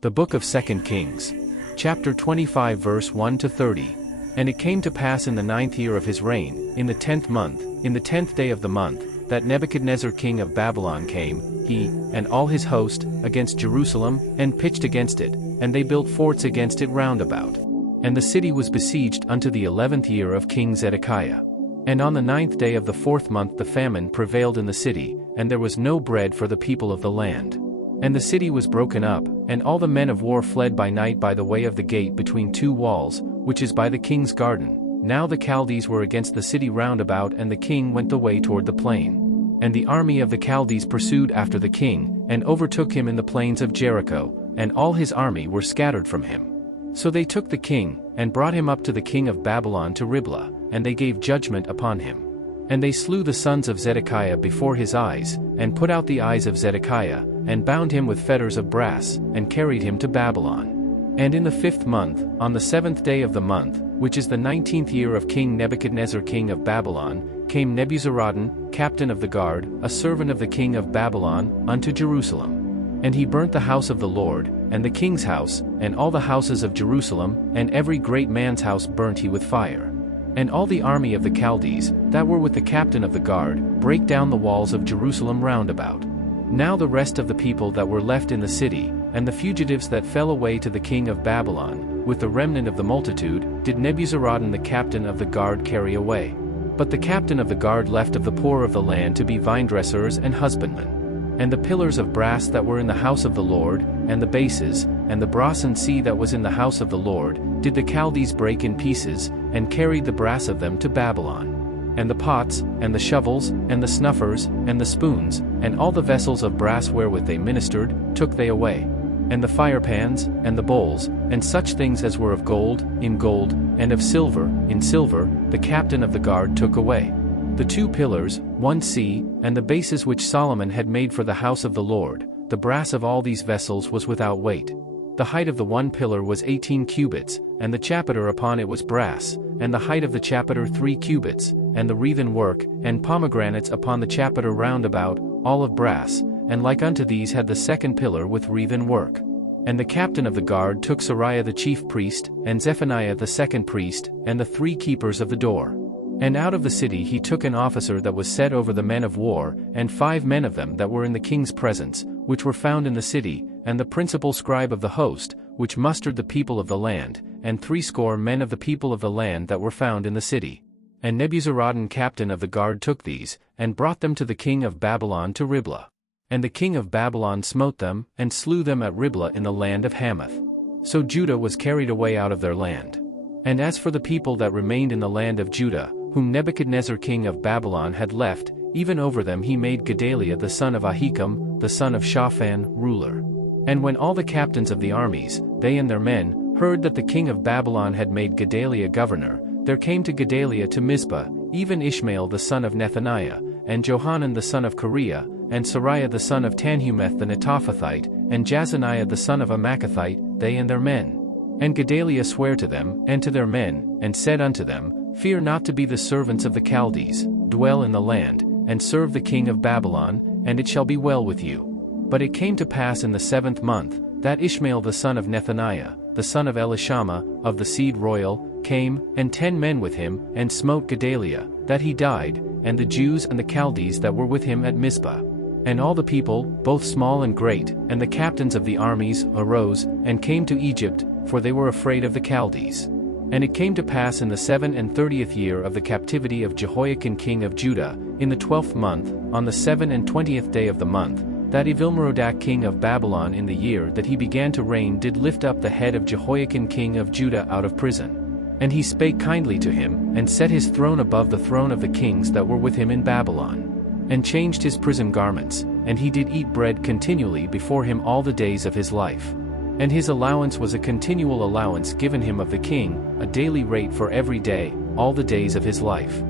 The book of 2 Kings. Chapter 25 verse 1 to 30. And it came to pass in the 9th year of his reign, in the 10th month, in the 10th day of the month, that Nebuchadnezzar king of Babylon came, he, and all his host, against Jerusalem, and pitched against it, and they built forts against it round about. And the city was besieged unto the 11th year of King Zedekiah. And on the 9th day of the 4th month the famine prevailed in the city, and there was no bread for the people of the land. And the city was broken up, and all the men of war fled by night by the way of the gate between two walls, which is by the king's garden. Now the Chaldees were against the city round about, and the king went the way toward the plain. And the army of the Chaldees pursued after the king, and overtook him in the plains of Jericho, and all his army were scattered from him. So they took the king, and brought him up to the king of Babylon to Riblah, and they gave judgment upon him. And they slew the sons of Zedekiah before his eyes, and put out the eyes of Zedekiah, and bound him with fetters of brass, and carried him to Babylon. And in the 5th month, on the 7th day of the month, which is the 19th year of King Nebuchadnezzar king of Babylon, came Nebuzaradan, captain of the guard, a servant of the king of Babylon, unto Jerusalem. And he burnt the house of the Lord, and the king's house, and all the houses of Jerusalem, and every great man's house burnt he with fire. And all the army of the Chaldees, that were with the captain of the guard, brake down the walls of Jerusalem round about. Now the rest of the people that were left in the city, and the fugitives that fell away to the king of Babylon, with the remnant of the multitude, did Nebuzaradan the captain of the guard carry away. But the captain of the guard left of the poor of the land to be vinedressers and husbandmen. And the pillars of brass that were in the house of the Lord, and the bases, and the brasen sea that was in the house of the Lord, did the Chaldees break in pieces, and carried the brass of them to Babylon. And the pots, and the shovels, and the snuffers, and the spoons, and all the vessels of brass wherewith they ministered, took they away. And the firepans, and the bowls, and such things as were of gold, in gold, and of silver, in silver, the captain of the guard took away. The 2 pillars, 1 sea, and the bases which Solomon had made for the house of the Lord, the brass of all these vessels was without weight. The height of the 1 pillar was 18 cubits, and the chapiter upon it was brass, and the height of the chapiter 3 cubits, and the wreathen work, and pomegranates upon the chapiter round about, all of brass, and like unto these had the 2nd pillar with wreathen work. And the captain of the guard took Sariah the chief priest, and Zephaniah the 2nd priest, and the 3 keepers of the door. And out of the city he took an officer that was set over the men of war, and 5 men of them that were in the king's presence, which were found in the city, and the principal scribe of the host, which mustered the people of the land, and 60 men of the people of the land that were found in the city. And Nebuzaradan captain of the guard took these, and brought them to the king of Babylon to Riblah. And the king of Babylon smote them, and slew them at Riblah in the land of Hamath. So Judah was carried away out of their land. And as for the people that remained in the land of Judah, whom Nebuchadnezzar king of Babylon had left, even over them he made Gedaliah the son of Ahikam, the son of Shaphan, ruler. And when all the captains of the armies, they and their men, heard that the king of Babylon had made Gedaliah governor, there came to Gedaliah to Mizpah, even Ishmael the son of Nethaniah, and Johanan the son of Kareah, and Sariah the son of Tanhumeth the Netophathite, and Jazaniah the son of a Maacathite, they and their men. And Gedaliah sware to them, and to their men, and said unto them, Fear not to be the servants of the Chaldees, dwell in the land, and serve the king of Babylon, and it shall be well with you. But it came to pass in the 7th month, that Ishmael the son of Nethaniah, the son of Elishama, of the seed royal, came, and 10 men with him, and smote Gedaliah, that he died, and the Jews and the Chaldees that were with him at Mizpah. And all the people, both small and great, and the captains of the armies, arose, and came to Egypt, for they were afraid of the Chaldees. And it came to pass in the 37th year of the captivity of Jehoiakim king of Judah, in the 12th month, on the 27th day of the month, that Evilmerodach king of Babylon in the year that he began to reign did lift up the head of Jehoiakim king of Judah out of prison. And he spake kindly to him, and set his throne above the throne of the kings that were with him in Babylon. And changed his prison garments, and he did eat bread continually before him all the days of his life. And his allowance was a continual allowance given him of the king, a daily rate for every day, all the days of his life.